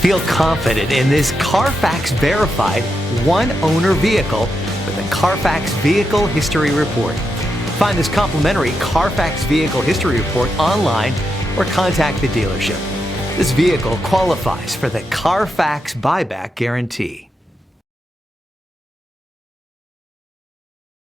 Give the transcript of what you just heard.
Feel confident in this Carfax verified one-owner vehicle with the Carfax Vehicle History Report. Find this complimentary Carfax Vehicle History Report online or contact the dealership. This vehicle qualifies for the Carfax Buyback Guarantee.